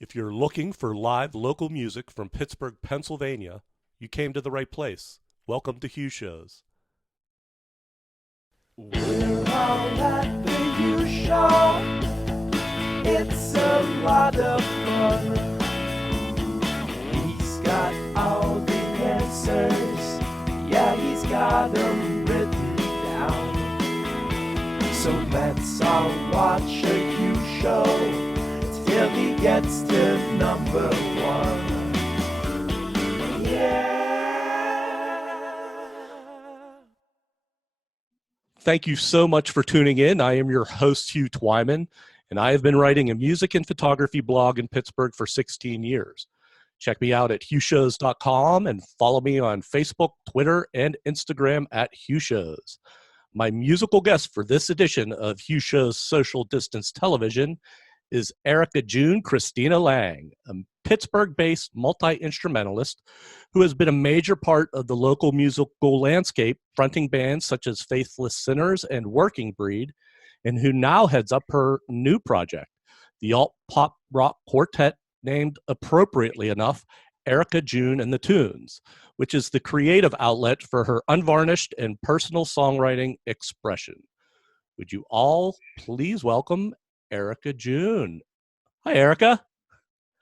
If you're looking for live local music from Pittsburgh, Pennsylvania, you came to the right place. Welcome to Hugh Shows. We're all at the Hugh Show. It's a lot of fun. He's got all the answers. Yeah, he's got them written down. So let's all watch a Hugh Show till he gets to number one. Yeah. Thank you so much for tuning in. I am your host, Hugh Twyman, and I have been writing a music and photography blog in Pittsburgh for 16 years. Check me out at HughShows.com and follow me on Facebook, Twitter, and Instagram at HughShows. My musical guest for this edition of Hugh Show's Social Distance Television is Erika June Christina Lang, a Pittsburgh-based multi-instrumentalist who has been a major part of the local musical landscape, fronting bands such as Faithless Sinners and Working Breed, and who now heads up her new project, the alt-pop rock quartet named, appropriately enough, Erika June and the Tunes, which is the creative outlet for her unvarnished and personal songwriting expression. Would you all please welcome Erika June. Hi, Erika.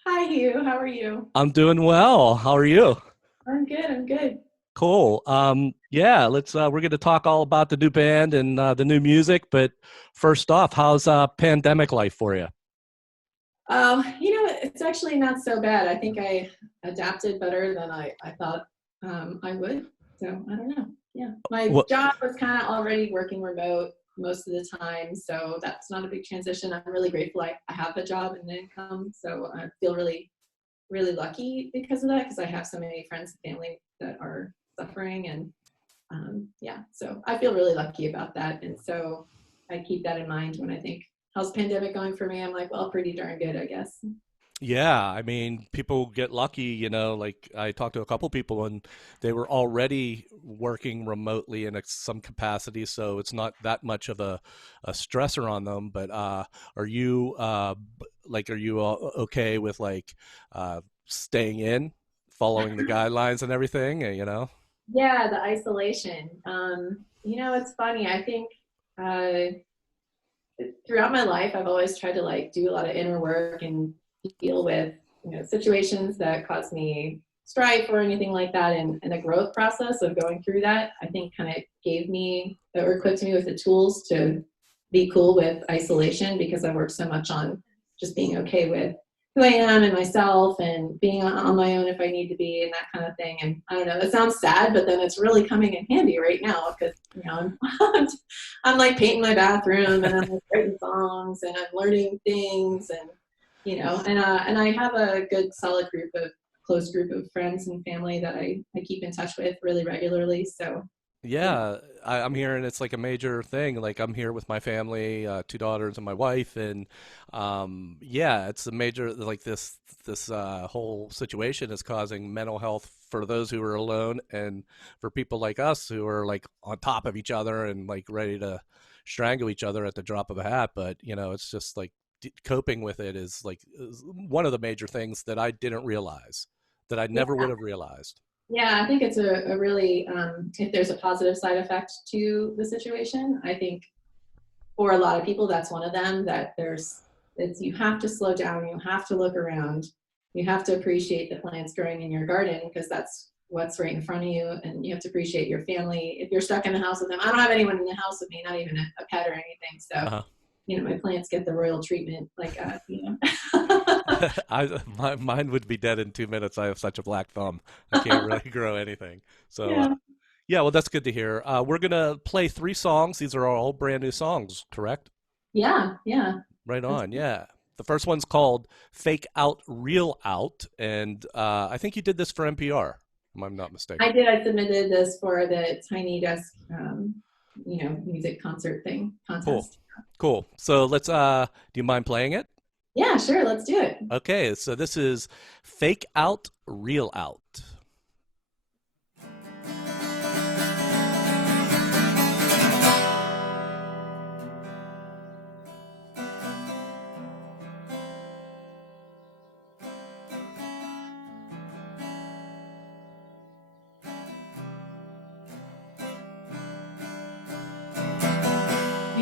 Hi, Hugh. How are you? I'm doing well. How are you? I'm good. Cool. Yeah, let's. We're going to talk all about the new band and the new music. But first off, how's pandemic life for you? It's actually not so bad. I think I adapted better than I thought I would. So I don't know. Yeah, my job was kind of already working remote most of the time, so that's not a big transition. I'm really grateful I have a job and an income, so I feel really, really lucky because of that, because I have so many friends and family that are suffering, and so I feel really lucky about that. And so I keep that in mind when I think, how's the pandemic going for me? I'm like, well, pretty darn good, I guess. Yeah, I mean, people get lucky, like I talked to a couple people and they were already working remotely in some capacity, so it's not that much of a stressor on them. But are you okay with staying in, following the guidelines and everything, Yeah, the isolation. It's funny. I think throughout my life, I've always tried to do a lot of inner work and deal with situations that cause me strife or anything like that, and the growth process of going through that, I think, kind of gave me or equipped me with the tools to be cool with isolation, because I worked so much on just being okay with who I am and myself and being on my own if I need to be, and that kind of thing. And I don't know, it sounds sad, but then it's really coming in handy right now, because I'm like painting my bathroom, and I'm writing songs, and I'm learning things, and and I have a good solid close group of friends and family that I keep in touch with really regularly. So yeah, I'm hearing it's like a major thing. Like, I'm here with my family, 2 daughters and my wife, and it's a major, like, this whole situation is causing mental health for those who are alone, and for people like us who are like on top of each other and like ready to strangle each other at the drop of a hat. But it's just like coping with it is one of the major things that I didn't realize, that I never would have realized. Yeah, I think it's a really, if there's a positive side effect to the situation, I think for a lot of people, that's one of them, that you have to slow down, you have to look around, you have to appreciate the plants growing in your garden, because that's what's right in front of you, and you have to appreciate your family. If you're stuck in the house with them, I don't have anyone in the house with me, not even a pet or anything, so my plants get the royal treatment, Mine would be dead in 2 minutes. I have such a black thumb. I can't really grow anything. So, well, that's good to hear. We're going to play 3 songs. These are all brand new songs, correct? Yeah. Right on, yeah. The first one's called Fake Out, Real Out, and I think you did this for NPR, if I'm not mistaken. I did. I submitted this for the Tiny Desk, music concert thing contest. Cool. So let's, do you mind playing it? Yeah, sure. Let's do it. Okay, so this is Fake Out, Real Out.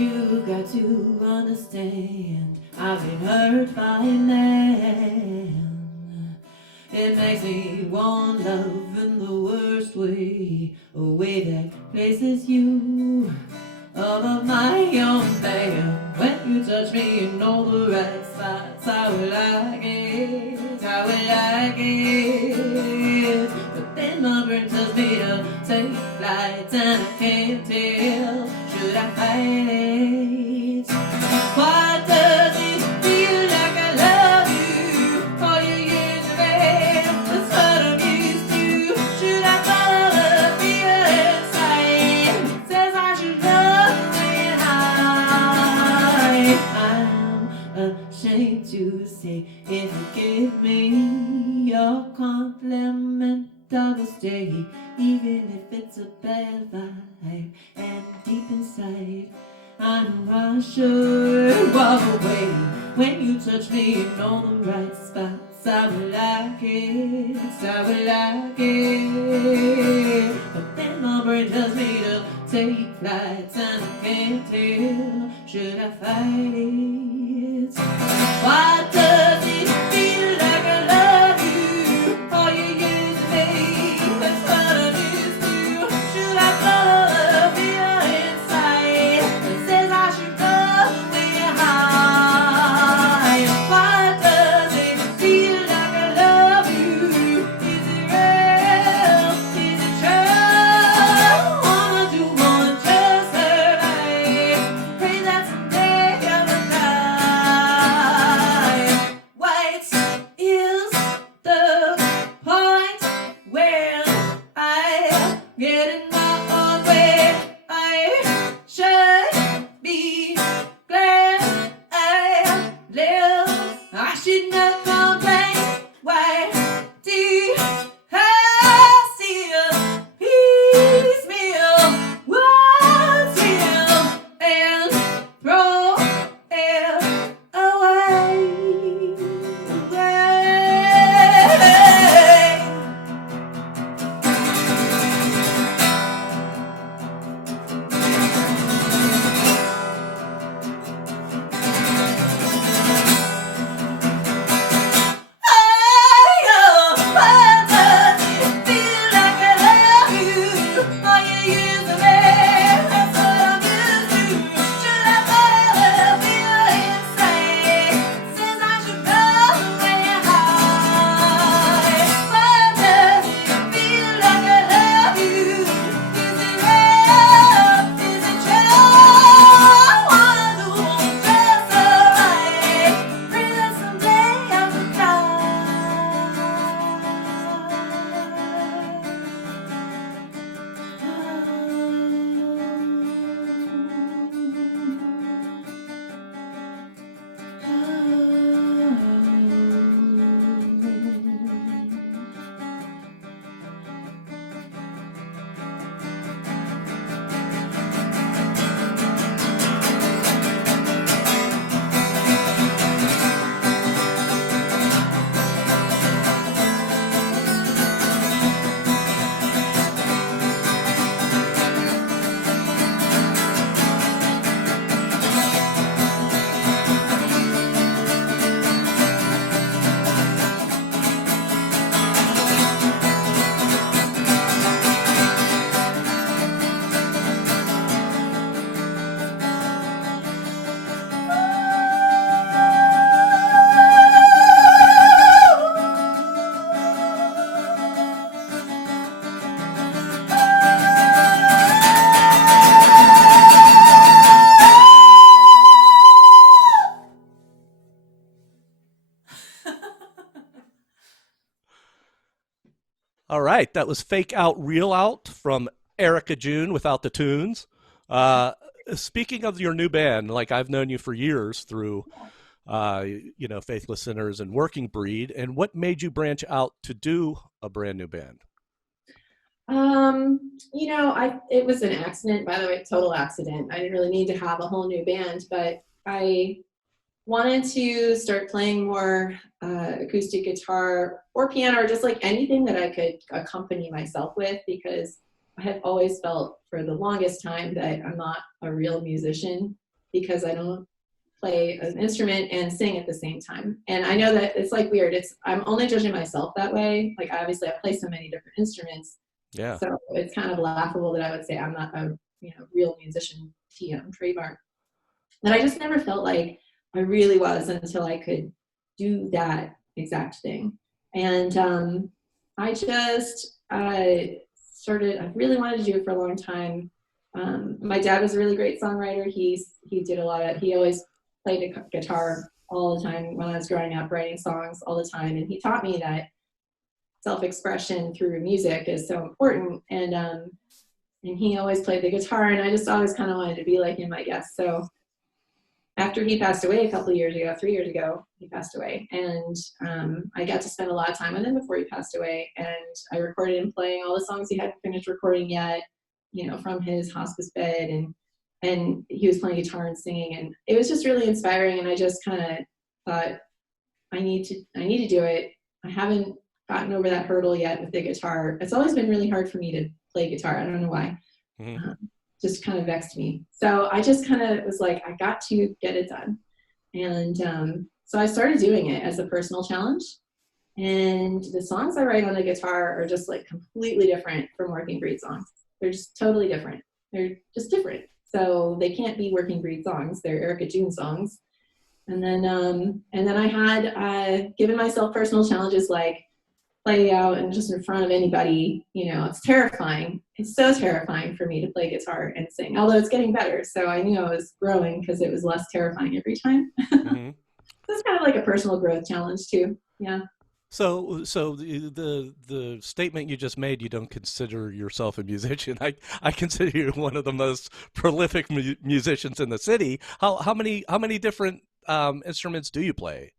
you've got to understand, I've been hurt by a man. It makes me want love in the worst way, a way that places you above my own bed. When you touch me in all the right spots, I will like it, I will like it. But then my brain tells me to take flight, and I can't tell, should I fight it? Why does it feel like I love you? All you years of age, that's what I'm used to. Should I follow the fear inside? It says I should love when I'm ashamed to say, if you give me your compliment, I will stay, even if it's a bad vibe. And deep inside, I know I should walk away. When you touch me in all the right spots, I will like it, I will like it. But then my brain tells me to take flights, and I can't tell, should I fight it? Why does it feel like I love you? All you years of age, that's what I'm used to. Should I follow the fear inside that says I should go way high? Why does it feel like I love you? Is it real? Is it true? Wanna do more than just survive. Pray that someday I'll die. What is the point when I get in my own way? I should be glad I live. I should not complain. Why do I still piecemeal what's real and throw it away? All right, that was Fake Out, Real Out from Erika June without the tunes. Speaking of your new band, like I've known you for years through, Faithless Sinners and Working Breed, and what made you branch out to do a brand new band? It was an accident, by the way, total accident. I didn't really need to have a whole new band, but I wanted to start playing more acoustic guitar or piano or just like anything that I could accompany myself with, because I have always felt for the longest time that I'm not a real musician. because I don't play an instrument and sing at the same time. And I know that it's like weird. I'm only judging myself that way. Like obviously I play so many different instruments. Yeah. So it's kind of laughable that I would say I'm not a real musician trademark. But I just never felt like I really was until I could do that exact thing. And I just I really wanted to do it for a long time. My dad was a really great songwriter. He always played a guitar all the time when I was growing up, writing songs all the time. And he taught me that self-expression through music is so important. And he always played the guitar, and I just always kind of wanted to be like him, I guess. So after he passed away a couple of years ago, 3 years ago, he passed away. And I got to spend a lot of time with him before he passed away. And I recorded him playing all the songs he hadn't finished recording yet, from his hospice bed. And he was playing guitar and singing. And it was just really inspiring. And I just kind of thought, I need to do it. I haven't gotten over that hurdle yet with the guitar. It's always been really hard for me to play guitar. I don't know why. Mm-hmm. Just kind of vexed me. So I just kind of was like, I got to get it done. And so I started doing it as a personal challenge. And the songs I write on the guitar are just like completely different from Working Breed songs. They're just totally different. They're just different. So they can't be Working Breed songs. They're Erika June songs. And then I had given myself personal challenges like play out and just in front of anybody. It's terrifying. It's so terrifying for me to play guitar and sing, although it's getting better. So I knew I was growing because it was less terrifying every time. Mm-hmm. It's kind of like a personal growth challenge too. Yeah. So the statement you just made, you don't consider yourself a musician. I consider you one of the most prolific musicians in the city. How many different instruments do you play?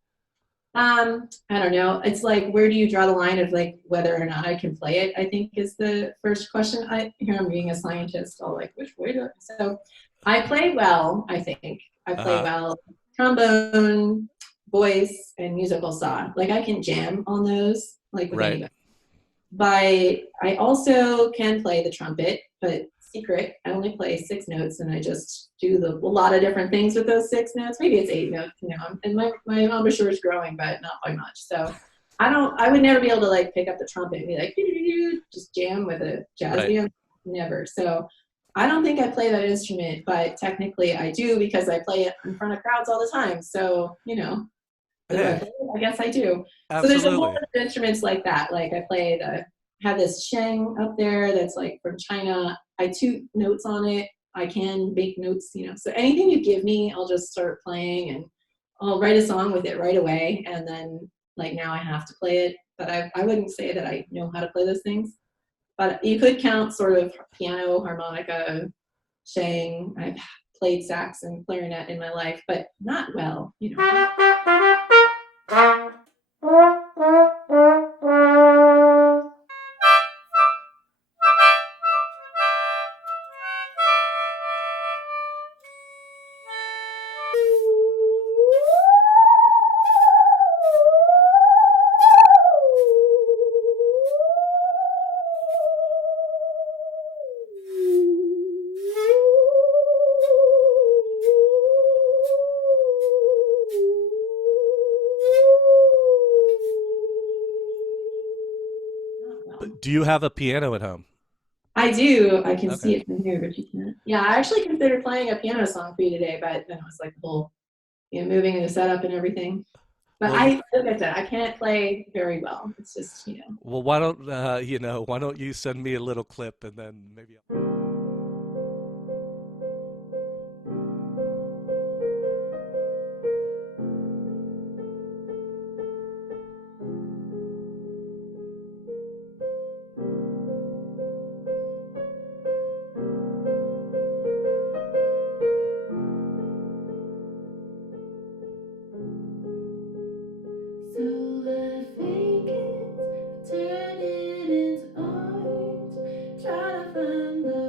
I don't know. It's like, where do you draw the line of like whether or not I can play it, I think is the first question. Here I'm being a scientist, all like, which way do I? So I play well, I think. I play well. Trombone, voice, and musical saw. Like I can jam on those, like with anybody. But I also can play the trumpet, but secret, I only play 6 notes, and I just do a lot of different things with those 6 notes. Maybe it's 8 notes, and my embouchure is growing, but not by much. So I would never be able to like pick up the trumpet and be like, just jam with a jazz band. Never. So I don't think I play that instrument, but technically I do because I play it in front of crowds all the time. So, I guess I do. Absolutely. So there's a lot of instruments like that. Like I have this sheng up there that's like from China. I toot notes on it. I can make notes, So anything you give me, I'll just start playing, and I'll write a song with it right away. And then like now I have to play it. But I wouldn't say that I know how to play those things. But you could count sort of piano, harmonica, sheng. I've played sax and clarinet in my life, but not well, Do you have a piano at home? I do. I can see it from here, but you can't. Yeah, I actually considered playing a piano song for you today, but then it was like the whole, moving the setup and everything. But like I said, I can't play very well. It's just, Well, why don't you send me a little clip, and then maybe I'll... Turn it into art, try to find the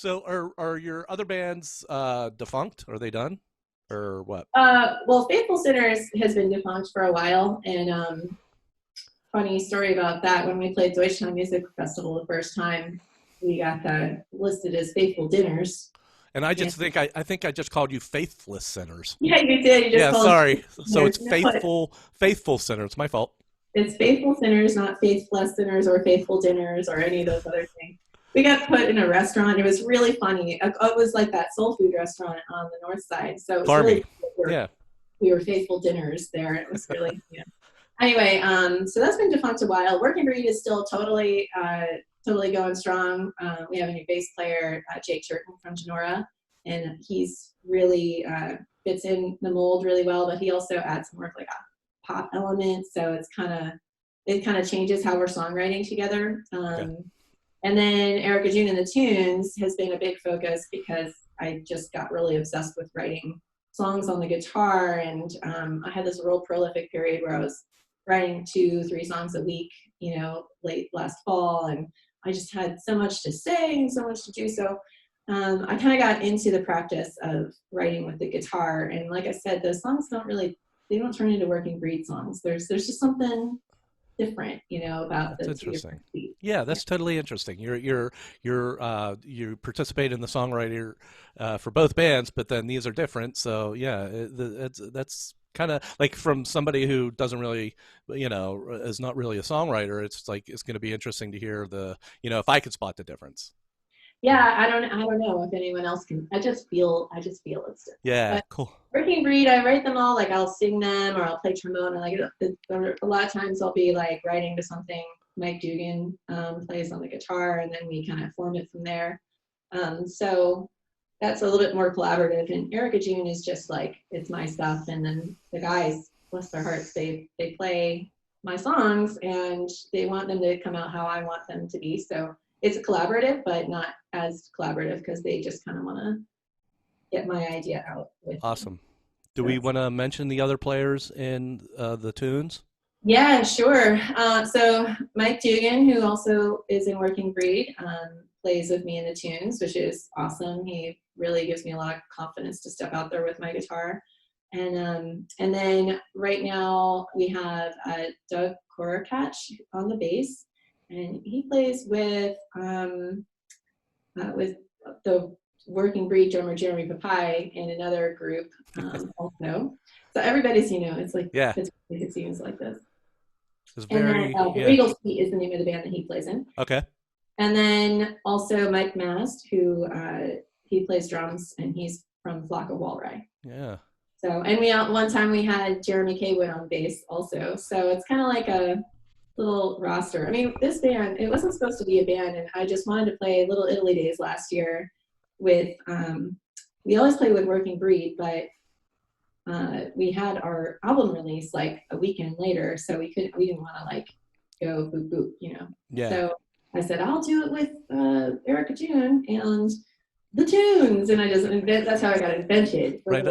So are your other bands defunct? Are they done? Or what? Well, Faithful Sinners has been defunct for a while, and funny story about that. When we played Deutschland Music Festival the first time, we got listed as Faithful Dinners. And I just think I think I just called you faithless sinners. Yeah, you did. You just called sorry. So it's sinners. faithful sinners. My fault. It's Faithful Sinners, not Faithless Sinners or Faithful Dinners or any of those other things. We got put in a restaurant. It was really funny. It was like that soul food restaurant on the north side. So it was really cool. We were Faithful Dinners there. It was really, Anyway, so that's been defunct a while. Working Breed is still totally going strong. We have a new bass player, Jake Churton from Genora, and he's really fits in the mold really well, but he also adds more of like a pop element. So it kind of changes how we're songwriting together. And then Erika June and the Tunes has been a big focus because I just got really obsessed with writing songs on the guitar. And I had this real prolific period where I was writing 2-3 songs a week, late last fall. And I just had so much to say and so much to do. So I kind of got into the practice of writing with the guitar. And like I said, those songs they don't turn into Working Breed songs. There's just something different, about that's interesting. Yeah, that's totally interesting. You participate in the songwriter for both bands, but then these are different. So yeah, that's kind of like from somebody who doesn't really, is not really a songwriter. It's like it's going to be interesting to hear if I could spot the difference. Yeah, I don't know if anyone else can. I just feel it's different. Yeah, but cool. Working Breed, I write them all, like I'll sing them or I'll play trombone, and a lot of times I'll be like writing to something Mike Dugan plays on the guitar, and then we kind of form it from there. So that's a little bit more collaborative. And Erika June is just like, it's my stuff, and then the guys, bless their hearts, they play my songs and they want them to come out how I want them to be. So it's collaborative, but not as collaborative because they just kind of want to get my idea out with Awesome. Do we want to mention the other players in the Tunes? Yeah, sure. So Mike Dugan, who also is in Working Breed, plays with me in the Tunes, which is awesome. He really gives me a lot of confidence to step out there with my guitar. And then right now we have Doug Korakach on the bass. And he plays with the Working Breed drummer Jeremy Papai in another group also. So everybody's, it's like it seems like this. It's very, and then Regal Suite is the name of the band that he plays in. Okay. And then also Mike Mast, who he plays drums, and he's from Flock of Walry. Yeah. So, and one time we had Jeremy Kaywood on bass also. So it's kind of like a little roster. I mean, this band, it wasn't supposed to be a band, and I just wanted to play Little Italy Days last year with, we always play with Working Breed, but we had our album release like a weekend later, so we didn't want to like go boop boop, Yeah. So I said, I'll do it with Erika June and the Tunes, and that's how I got invented. Right.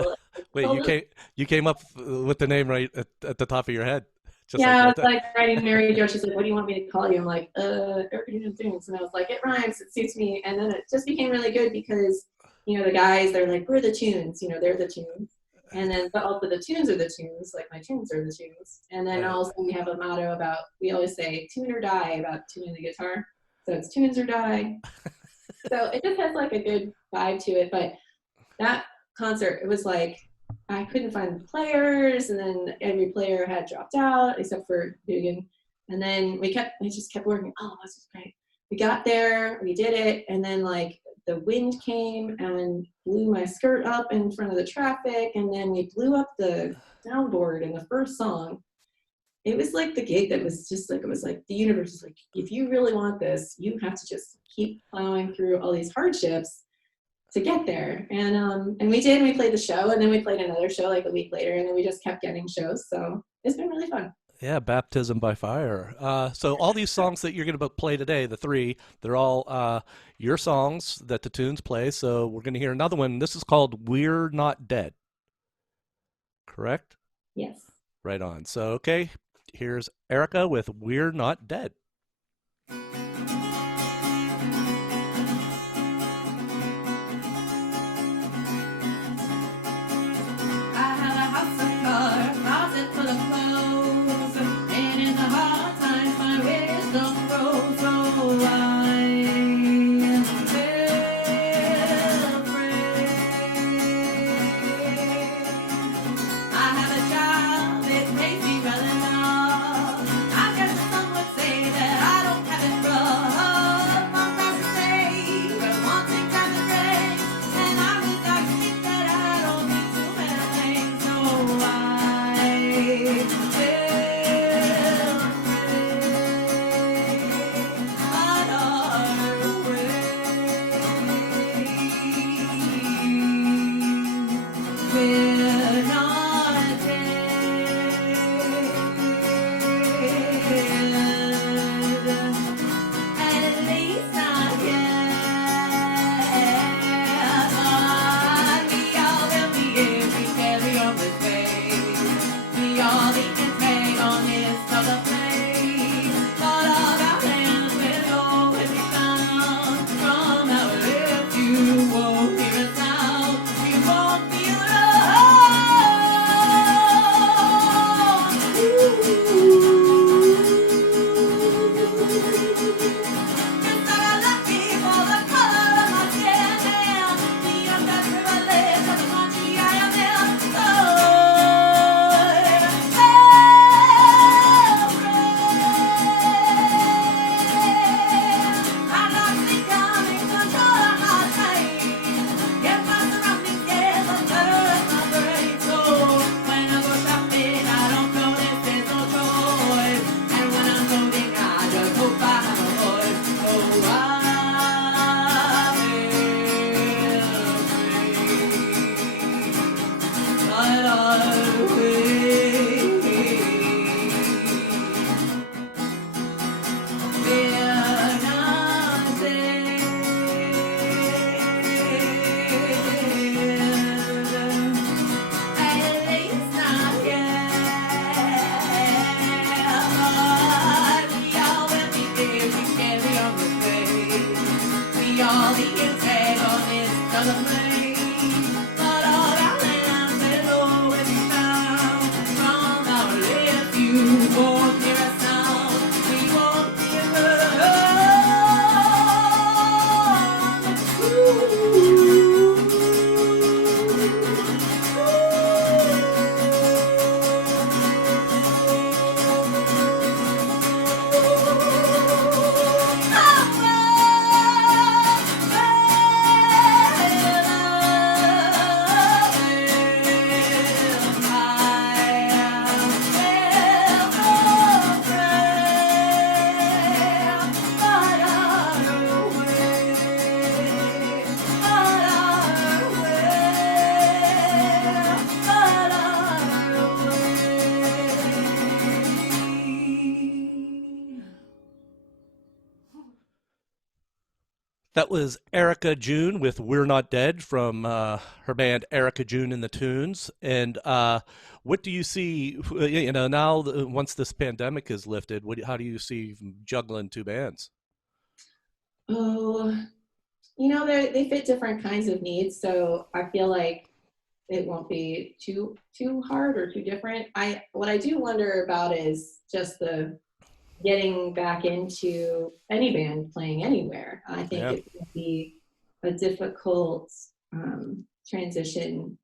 Wait, you came up with the name right at the top of your head. Just yeah, I was like writing Mary Jo. She's like, "What do you want me to call you?" I'm like, Erika June Tunes. And I was like, "It rhymes. It suits me." And then it just became really good because, the guys, they're like, "We're the Tunes." They're the Tunes. And then, but also the Tunes are the Tunes. Like my tunes are the tunes. And then also we have a motto about, we always say, "Tune or die" about tuning the guitar. So it's tunes or die. So it just has like a good vibe to it. But that concert, it was like, I couldn't find players, and then every player had dropped out except for Dugan. And then we just kept working. Oh, this is great. We got there, we did it, and then like the wind came and blew my skirt up in front of the traffic, and then we blew up the soundboard in the first song. It was like the gig that was just like, it was like the universe is like, if you really want this, you have to just keep plowing through all these hardships to get there. And we did, we played the show, and then we played another show like a week later, and then we just kept getting shows. So it's been really fun. Yeah, baptism by fire. So all these songs that you're going to play today, the three, they're all your songs that the Tunes play. So we're going to hear another one. This is called We're Not Dead. Correct? Yes. Right on. So, okay, here's Erika with We're Not Dead. That was Erika June with We're Not Dead from her band Erika June and the Tunes. And what do you see, now once this pandemic is lifted, how do you see juggling two bands? Oh, they fit different kinds of needs. So I feel like it won't be too hard or too different. What I do wonder about is just the getting back into any band playing anywhere. I think it would be a difficult transition,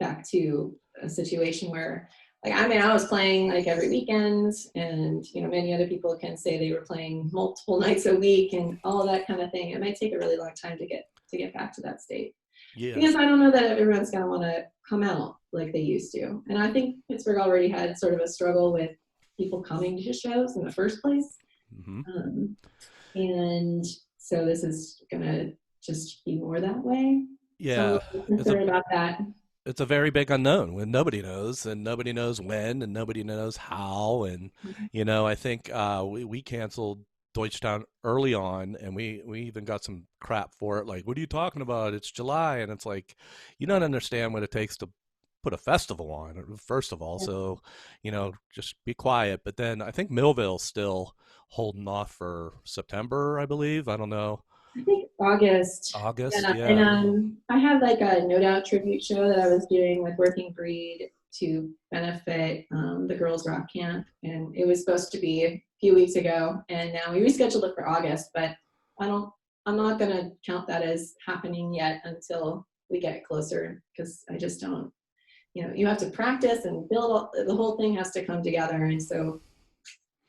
back to a situation where, I was playing every weekend, and many other people can say they were playing multiple nights a week and all of that kind of thing. It might take a really long time to get back to that state. Yeah. Because I don't know that everyone's going to want to come out like they used to. And I think Pittsburgh already had sort of a struggle with people coming to shows in the first place. Mm-hmm. And so this is going to just be more that way. Yeah. So I'm concerned about that. It's a very big unknown when nobody knows, and nobody knows when, and nobody knows how. And, I think we canceled Deutschtown early on, and we even got some crap for it. Like, what are you talking about? It's July. And it's like, you don't understand what it takes to put a festival on, first of all. So, just be quiet. But then I think Millville's still holding off for September, I believe. I don't know. I think August. Yeah. And I had a No Doubt tribute show that I was doing with Working Breed to benefit the Girls Rock Camp. And it was supposed to be a few weeks ago. And now we rescheduled it for August. But I'm not going to count that as happening yet until we get closer, because I just don't. You have to practice and build. The whole thing has to come together. And so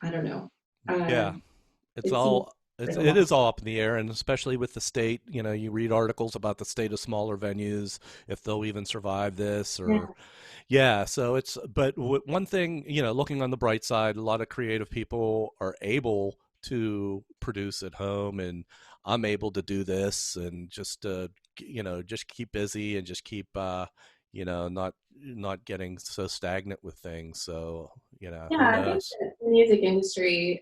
I don't know. It is all up in the air, and especially with the state, you read articles about the state of smaller venues, if they'll even survive this, or so but one thing, looking on the bright side, a lot of creative people are able to produce at home, and I'm able to do this, and just keep busy and just keep not getting so stagnant with things. So I think the music industry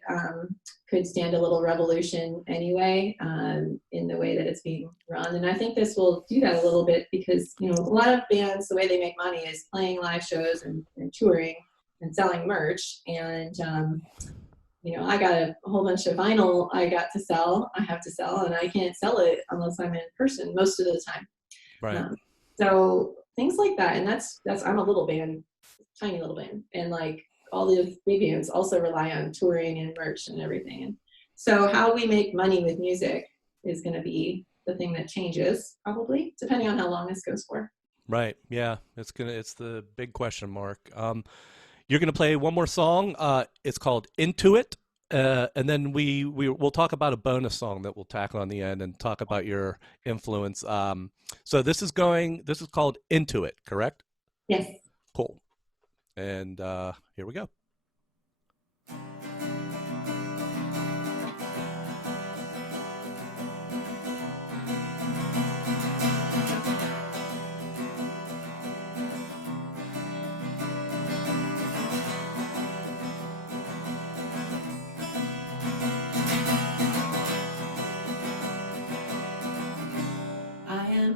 could stand a little revolution anyway, in the way that it's being run, and I think this will do that a little bit, because a lot of bands, the way they make money is playing live shows and touring and selling merch. And I got a whole bunch of vinyl I have to sell, and I can't sell it unless I'm in person most of the time. Right. So things like that, and that's I'm a little band, tiny little band, and all the big bands also rely on touring and merch and everything. And so how we make money with music is going to be the thing that changes, probably, depending on how long this goes for. Right. Yeah. It's the big question mark. You're going to play one more song. It's called Into It. And then we'll talk about a bonus song that we'll tackle on the end and talk about your influence. So this is called Into It, correct? Yes. Cool. And here we go.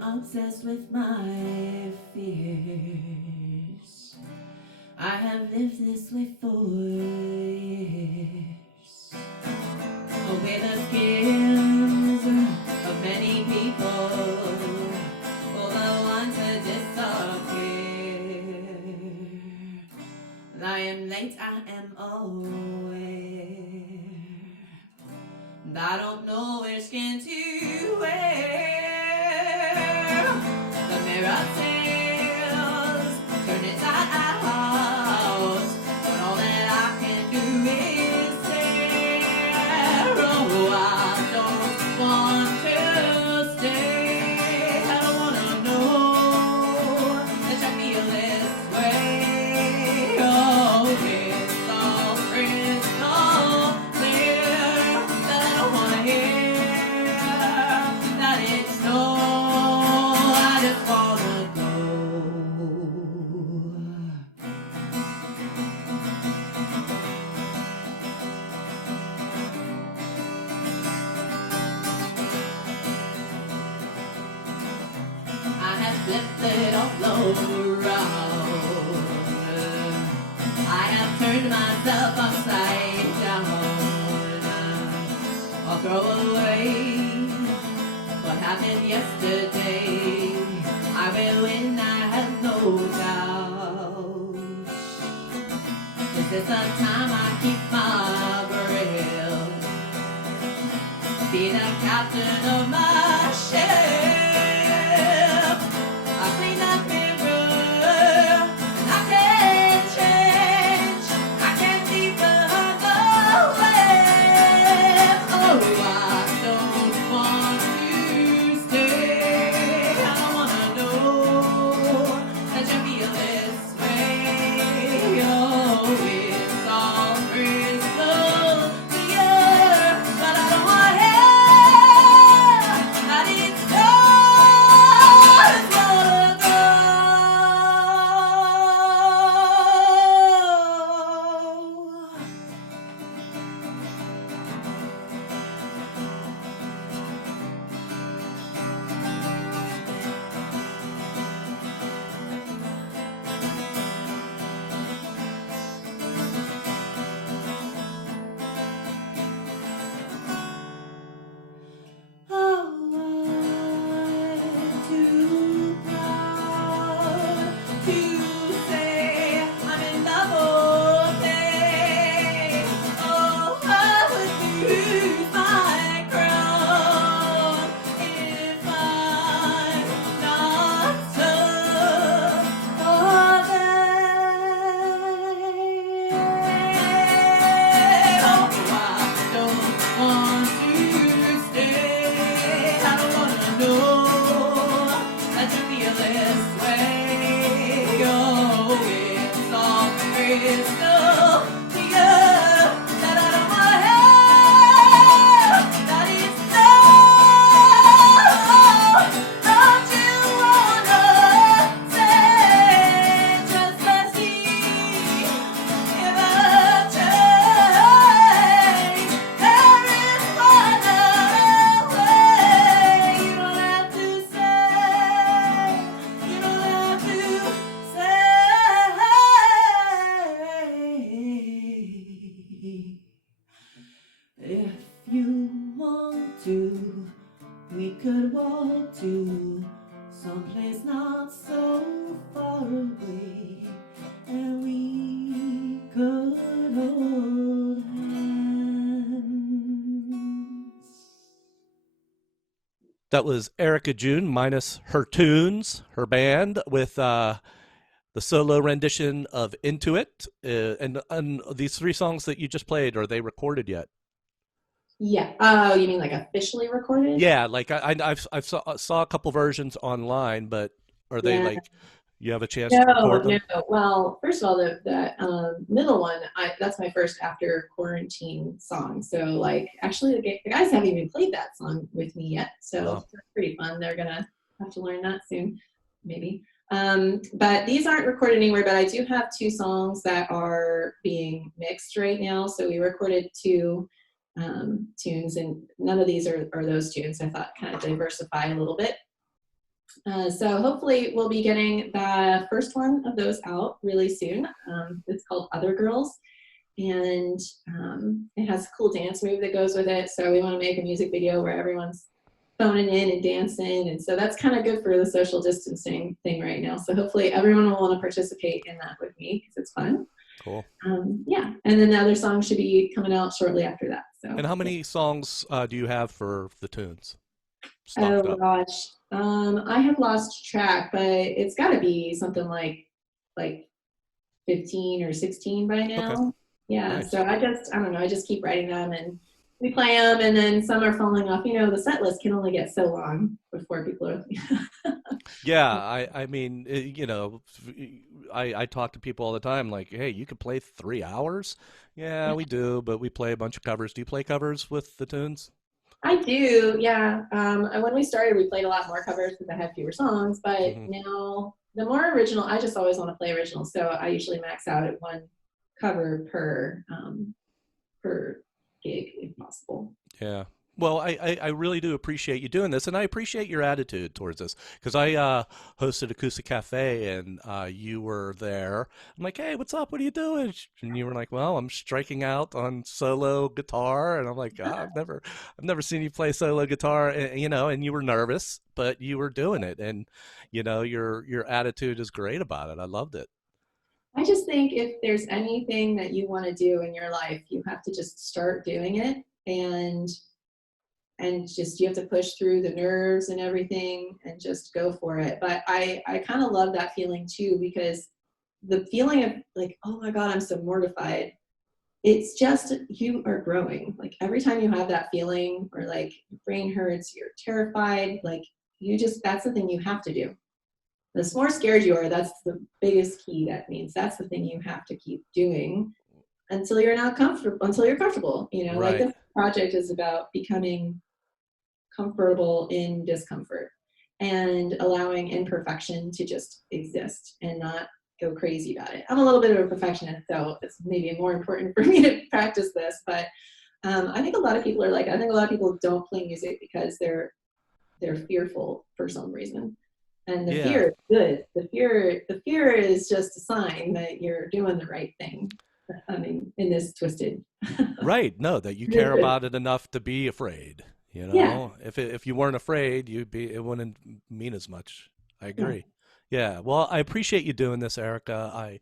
Obsessed with my fears. I have lived this way for years. Away the skins of many people, for the one to disappear. I am late, I am aware. And I don't know which skin to wear. The mirror sails, turn inside out, but all that I can do is stare. Oh, I don't want to stay. I don't wanna know that I feel this way. Oh, it's all crystal clear that I don't wanna hear that it's no. I just wanna go. left it all around. I have turned myself upside down. I'll throw away what happened yesterday. I will win, I have no doubt. This is the time I keep my breath. Be the captain of my ship. I clean that mirror, and I can't change. I can't leave behind the web. Oh, I don't want to stay. I don't wanna know that you feel this way. Oh, it's all crystal clear, but I don't want that it's we could walk to someplace not so far away, and we could hold hands. That was Erika June minus her tunes, her band, with the solo rendition of Into It. And these three songs that you just played, are they recorded yet? Yeah. Oh, you mean like officially recorded? Yeah, like I've saw a couple versions online, but are they like you have a chance to record them? No. Well, first of all, the middle one, that's my first after quarantine song. So like, actually, the guys haven't even played that song with me yet. So it's pretty fun. They're gonna have to learn that soon, maybe. But these aren't recorded anywhere. But I do have two songs that are being mixed right now. So we recorded two tunes, and none of these are those tunes. I thought kind of diversify a little bit. So hopefully we'll be getting the first one of those out really soon. It's called Other Girls, and it has a cool dance move that goes with it. So we want to make a music video where everyone's phoning in and dancing, and so that's kind of good for the social distancing thing right now. So hopefully everyone will want to participate in that with me because it's fun. Cool. Yeah, and then the other song should be coming out shortly after that. So. And how many songs do you have for the tunes? Oh gosh, I have lost track, but it's got to be something like 15 or 16 by now. Okay. Yeah, nice. So I don't know. I just keep writing them, and we play them, and then some are falling off. You know, the set list can only get so long before people are. Yeah, I mean, you know, I talk to people all the time, like, hey, you could play 3 hours. Yeah, we do, but we play a bunch of covers. Do you play covers with the tunes? I do, yeah. When we started, we played a lot more covers because I had fewer songs, but now the more original, I just always want to play originals, so I usually max out at one cover per gig if possible. Yeah. Well, I really do appreciate you doing this, and I appreciate your attitude towards this because I hosted Acoustic Cafe, and you were there. I'm like, hey, what's up? What are you doing? And you were like, well, I'm striking out on solo guitar, and I'm like, I've never seen you play solo guitar, and you were nervous, but you were doing it, and your attitude is great about it. I loved it. I just think if there's anything that you want to do in your life, you have to just start doing it, and just you have to push through the nerves and everything and just go for it. But I kind of love that feeling too, because the feeling of like, oh my God, I'm so mortified. It's just you are growing. Like every time you have that feeling or like your brain hurts, you're terrified, like that's the thing you have to do. The more scared you are, that's the biggest key. That means that's the thing you have to keep doing until you're comfortable. Right. Like this project is about becoming comfortable in discomfort and allowing imperfection to just exist and not go crazy about it. I'm a little bit of a perfectionist, so it's maybe more important for me to practice this, but I think a lot of people are like, I think a lot of people don't play music because they're fearful for some reason. And the fear is good. The fear is just a sign that you're doing the right thing. I mean, in this twisted. Right. No, that you care about it enough to be afraid. Yeah. If you weren't afraid, it wouldn't mean as much. I agree. Yeah. Well, I appreciate you doing this, Erika.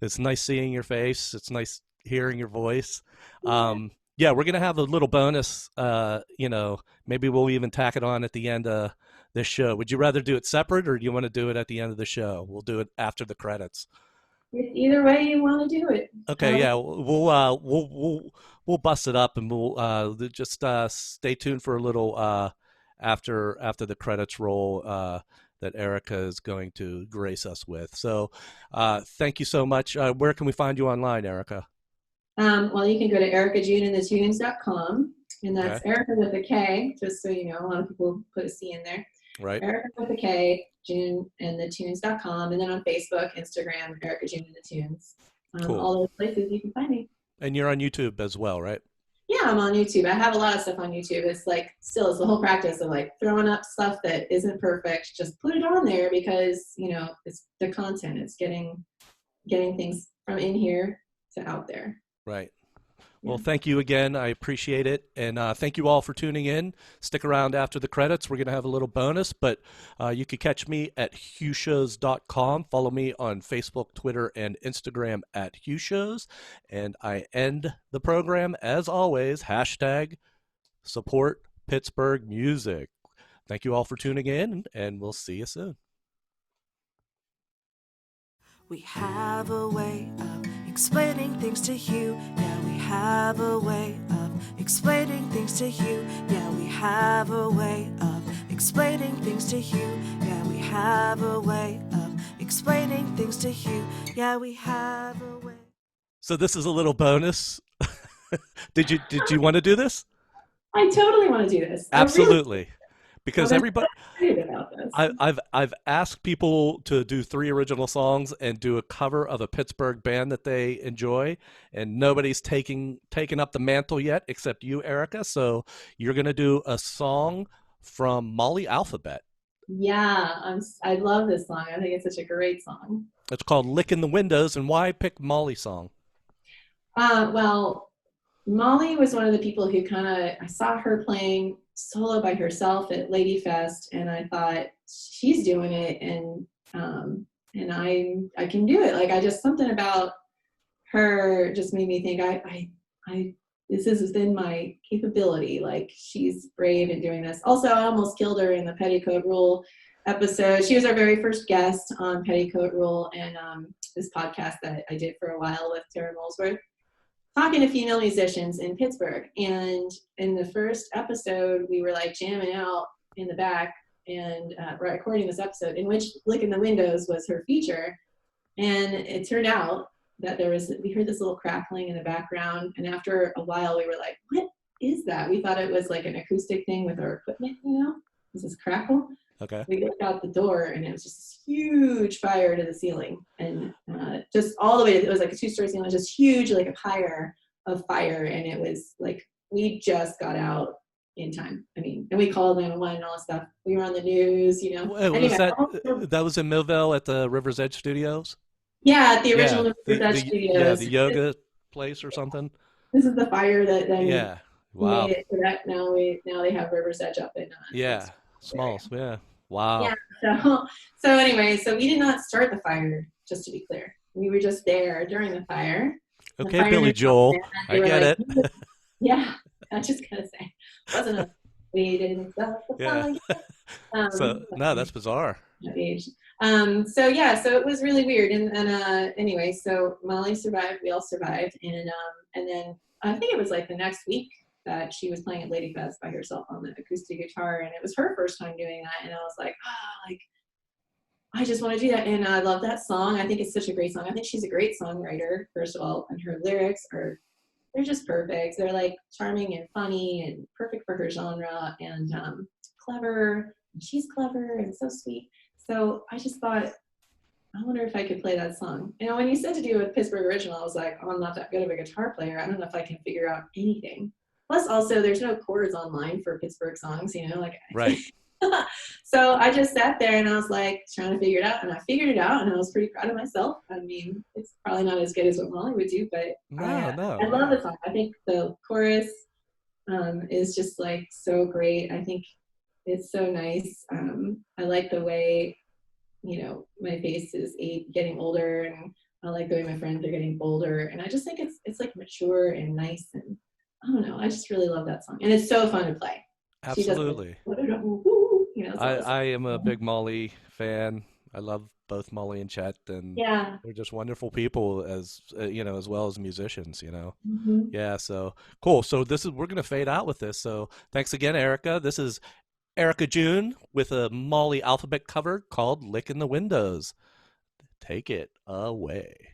It's nice seeing your face. It's nice hearing your voice. Yeah, we're gonna have a little bonus. Maybe we'll even tack it on at the end of this show. Would you rather do it separate, or do you want to do it at the end of the show? We'll do it after the credits. Either way you want to do it. Okay. Yeah. We'll bust it up, and we'll just stay tuned for a little after the credits roll that Erika is going to grace us with. So thank you so much. Where can we find you online, Erika? Well, you can go to erikajune.com, and that's Okay. Erika with a K, just so you know. A lot of people put a C in there. Right. Erika with a K, June, and the tunes.com, and then on Facebook, Instagram, Erika June and the Tunes. Cool. All those places you can find me. And you're on YouTube as well, right? Yeah, I'm on YouTube. I have a lot of stuff on YouTube. It's like, still, it's the whole practice of like throwing up stuff that isn't perfect. Just put it on there because, it's the content. It's getting things from in here to out there. Right. Well, thank you again. I appreciate it. And thank you all for tuning in. Stick around after the credits. We're going to have a little bonus, but you can catch me at HughShows.com. Follow me on Facebook, Twitter, and Instagram at HughShows. And I end the program, as always, #support Pittsburgh music. Thank you all for tuning in, and we'll see you soon. We have a way of explaining things to Hugh. Yeah, we have a way of explaining things to Hugh. Yeah, we have a way of explaining things to Hugh. Yeah, we have a way of explaining things to Hugh. Yeah, we have a way. So this is a little bonus. Did you want to do this? I totally want to do this. Absolutely. Because everybody, about this. I've asked people to do 3 original songs and do a cover of a Pittsburgh band that they enjoy, and nobody's taken up the mantle yet except you, Erika. So you're gonna do a song from Molly Alphabet. Yeah, I love this song. I think it's such a great song. It's called "Licking the Windows." And why pick Molly's song? Well, Molly was one of the people who I saw her playing solo by herself at Lady Fest, and I thought, she's doing it, and I can do it. Like, something about her just made me think, this is within my capability. Like, she's brave in doing this. Also, I almost killed her in the Petticoat Rule episode. She was our very first guest on Petticoat Rule, and this podcast that I did for a while with Tara Molesworth, talking to female musicians in Pittsburgh. And in the first episode, we were like jamming out in the back and recording this episode, in which "Licking the Windows" was her feature. And it turned out that we heard this little crackling in the background. And after a while, we were like, what is that? We thought it was like an acoustic thing with our equipment, This is crackle. Okay. We looked out the door, and it was just this huge fire to the ceiling, and just all the way. It was like a 2-story ceiling, just huge, like a pyre of fire, and it was like we just got out in time. I mean, and we called 911 and all that stuff. We were on the news, you know. Was Anyway, that was in Millville at the River's Edge Studios? yeah, at the original Yeah, Verbanets Studios. the yoga place or something. This is the fire that then Yeah. Wow. made it so that now they have River's Edge up in Yeah. Smalls. Yeah. Wow. Yeah. So anyway, so we did not start the fire, just to be clear. We were just there during the fire. Okay, the Billy Joel. I get like, it. Yeah, I just gotta say, wasn't a we didn't start the Yeah. fire. So no, that's bizarre. Age. So yeah, so it was really weird. And anyway, so Molly survived. We all survived. And then I think it was like the next week that she was playing at Lady Fest by herself on the acoustic guitar, and it was her first time doing that. And I was like, like I just want to do that. And I love that song. I think it's such a great song. I think she's a great songwriter, first of all, and her lyrics they're just perfect. They're like charming and funny and perfect for her genre, and clever. And she's clever and so sweet. So I just thought, I wonder if I could play that song. You know, when you said to do it with Pittsburgh Original, I was like, oh, I'm not that good of a guitar player. I don't know if I can figure out anything. Plus, also, there's no chords online for Pittsburgh songs, you know, like. Right. So I just sat there and I was like trying to figure it out, and I figured it out, and I was pretty proud of myself. I mean, it's probably not as good as what Molly would do, but I love the song. I think the chorus is just like so great. I think it's so nice. I like the way, you know, my face is getting older, and I like the way my friends are getting bolder, and I just think it's like mature and nice, and I don't know. I just really love that song, and it's so fun to play. Absolutely. You know, I am a big Molly fan. I love both Molly and Chet, and they're just wonderful people as you know, as well as musicians, you know. Mm-hmm. Yeah, so cool. So we're gonna fade out with this. So thanks again, Erika. This is Erika June with a Molly alphabet cover called "Licking the Windows." Take it away.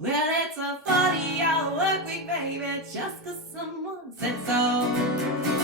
Well, it's a 40-hour work week, baby, just 'cause someone said so.